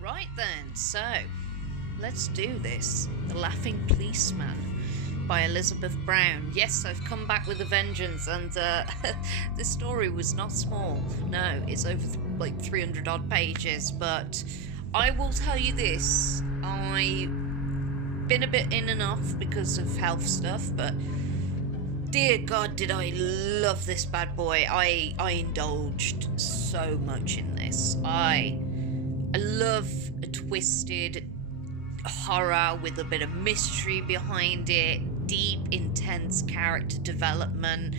Right then, so let's do this. The Laughing Policeman by Elizabeth Brown. Yes, I've come back with a vengeance, and this story was not small. No, it's over like 300 odd pages, but I will tell you this. I've been a bit in and off because of health stuff, but dear God, did I love this bad boy. I indulged so much in this. I love a twisted horror with a bit of mystery behind it, deep, intense character development,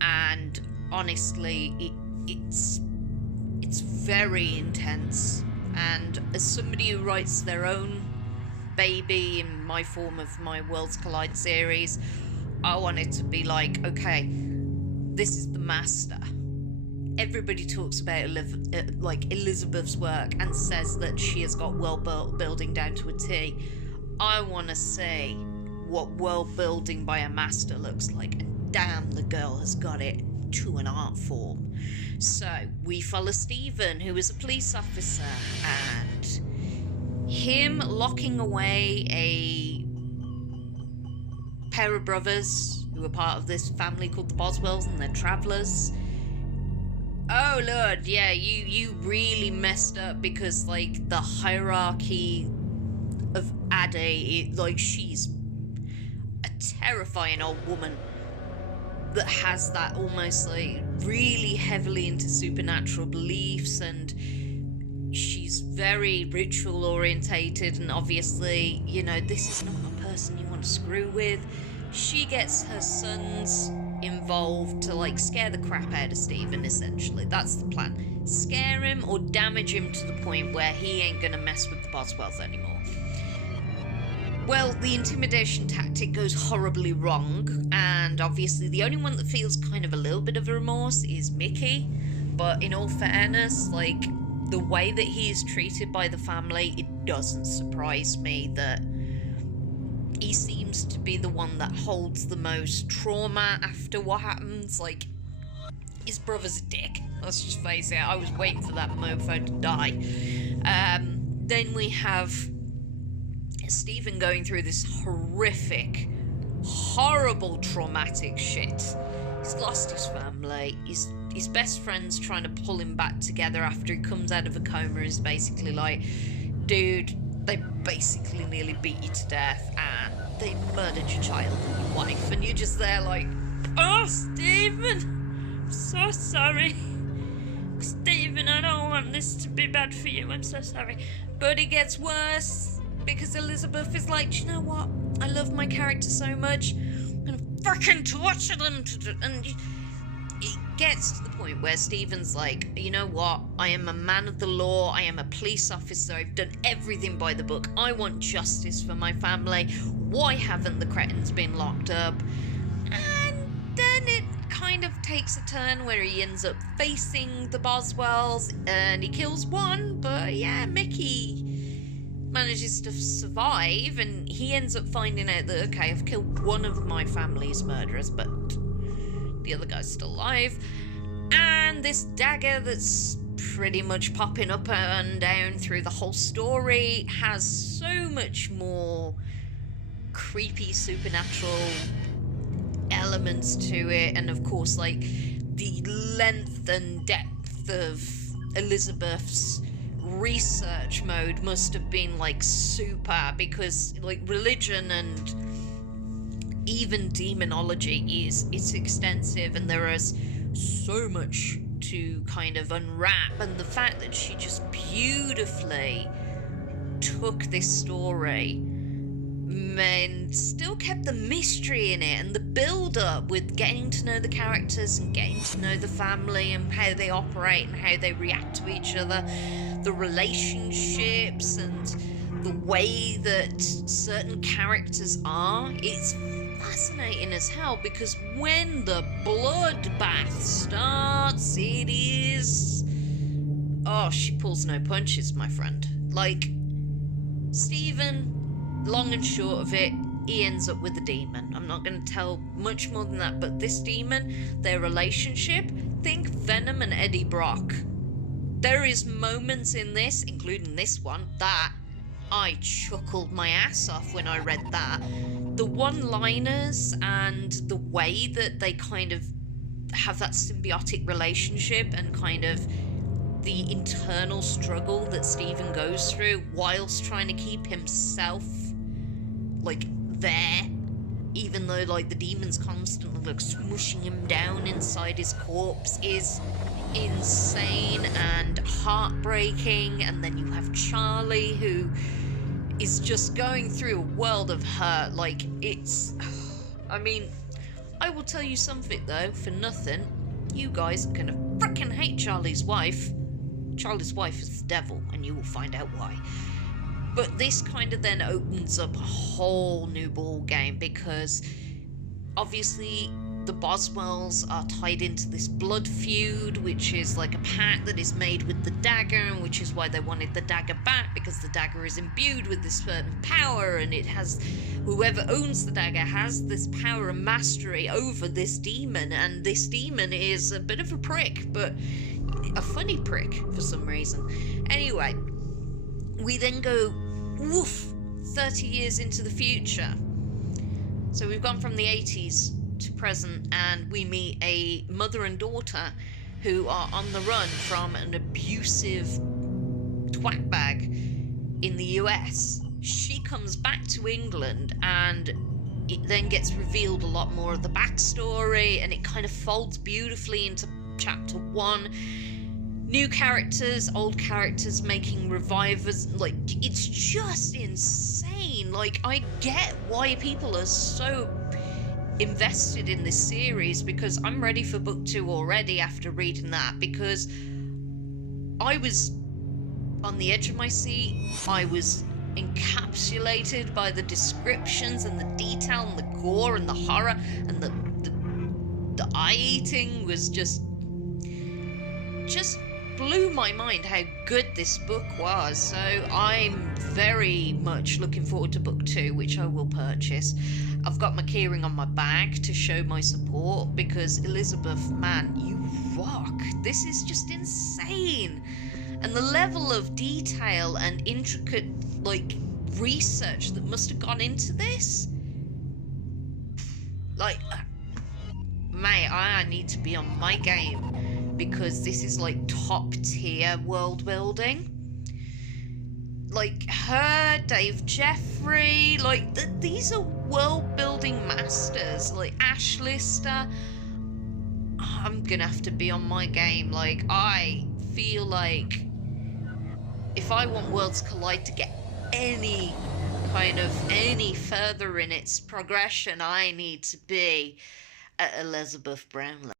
and honestly, it's very intense. And as somebody who writes their own baby in my form of my Worlds Collide series, I want it to be like, okay, this is the master. Everybody talks about Elizabeth's work and says that she has got world building down to a T. I want to see what world building by a master looks like, and damn, the girl has got it to an art form. So we follow Stephen, who is a police officer, and him locking away a pair of brothers who are part of this family called the Boswells, and they're travellers. Oh Lord, yeah, you really messed up, because like the hierarchy of Ade, she's a terrifying old woman that has that almost like really heavily into supernatural beliefs, and she's very ritual orientated, and obviously, this is not a person you want to screw with. She gets her sons involved to scare the crap out of Stephen, essentially. That's the plan. Scare him or damage him to the point where he ain't gonna mess with the Boswells anymore. Well, the intimidation tactic goes horribly wrong, and obviously the only one that feels kind of a little bit of a remorse is Mickey. But in all fairness, the way that he is treated by the family, it doesn't surprise me that he seems to be the one that holds the most trauma after what happens. His brother's a dick. Let's just face it. I was waiting for that mofo to die. Then we have Stephen going through this horrific, horrible, traumatic shit. He's lost his family. His best friend's trying to pull him back together after he comes out of a coma. Is basically like, dude, they basically nearly beat you to death, and they murdered your child and your wife, and you're just there like, oh, Stephen, I'm so sorry. Stephen, I don't want this to be bad for you, I'm so sorry. But it gets worse, because Elizabeth is like, do you know what? I love my character so much, I'm gonna fucking torture them, and it gets to the point where Stephen's like, you know what, I am a man of the law, I am a police officer, I've done everything by the book, I want justice for my family, why haven't the cretins been locked up? And then it kind of takes a turn where he ends up facing the Boswells, and he kills one, but yeah, Mickey manages to survive, and he ends up finding out that, okay, I've killed one of my family's murderers, but the other guy's still alive. And this dagger that's pretty much popping up and down through the whole story has so much more creepy supernatural elements to it, and of course the length and depth of Elizabeth's research mode must have been super, because religion and even demonology it's extensive, and there is so much to kind of unwrap. And the fact that she just beautifully took this story and still kept the mystery in it, and the build up with getting to know the characters and getting to know the family and how they operate and how they react to each other, the relationships and the way that certain characters are, it's fascinating as hell, because when the bloodbath starts, it is... oh, she pulls no punches, my friend. Stephen, long and short of it, he ends up with a demon. I'm not going to tell much more than that, but this demon, their relationship, think Venom and Eddie Brock. there is moments in this, including this one, that I chuckled my ass off when I read that. The one-liners and the way that they kind of have that symbiotic relationship and kind of the internal struggle that Stephen goes through whilst trying to keep himself like there, even though like the demons constantly like smushing him down inside his corpse, is insane and heartbreaking. And then you have Charlie, who is just going through a world of hurt. Like, it's I mean, I will tell you something though, for nothing, you guys are gonna frickin' hate Charlie's wife. Charlie's wife is the devil, and you will find out why. But this kind of then opens up a whole new ball game, because obviously the Boswells are tied into this blood feud, which is like a pact that is made with the dagger, and which is why they wanted the dagger back, because the dagger is imbued with this certain power, and it has, whoever owns the dagger has this power and mastery over this demon, and this demon is a bit of a prick, but a funny prick for some reason. Anyway, we then go, woof, 30 years into the future. So we've gone from the 80s to present, and we meet a mother and daughter who are on the run from an abusive twatbag in the US. She comes back to England, and it then gets revealed a lot more of the backstory, and it kind of folds beautifully into chapter 1. New characters, old characters making revivers. Like, it's just insane. Like, I get why people are so invested in this series, because I'm ready for book 2 already after reading that, because I was on the edge of my seat. I was encapsulated by the descriptions and the detail and the gore and the horror, and the eye eating was just blew my mind how good this book was. So I'm very much looking forward to book 2, which I will purchase. I've got my keyring on my bag to show my support, because Elizabeth, man, you rock. This is just insane. And the level of detail and intricate like research that must have gone into this, like, mate, I need to be on my game, because this is like top tier world building. Like her, Dave Jeffrey, like these are world building masters. Like Ash Lister, I'm gonna have to be on my game. Like, I feel like if I want Worlds Collide to get any further in its progression, I need to be at Elizabeth Brownlee.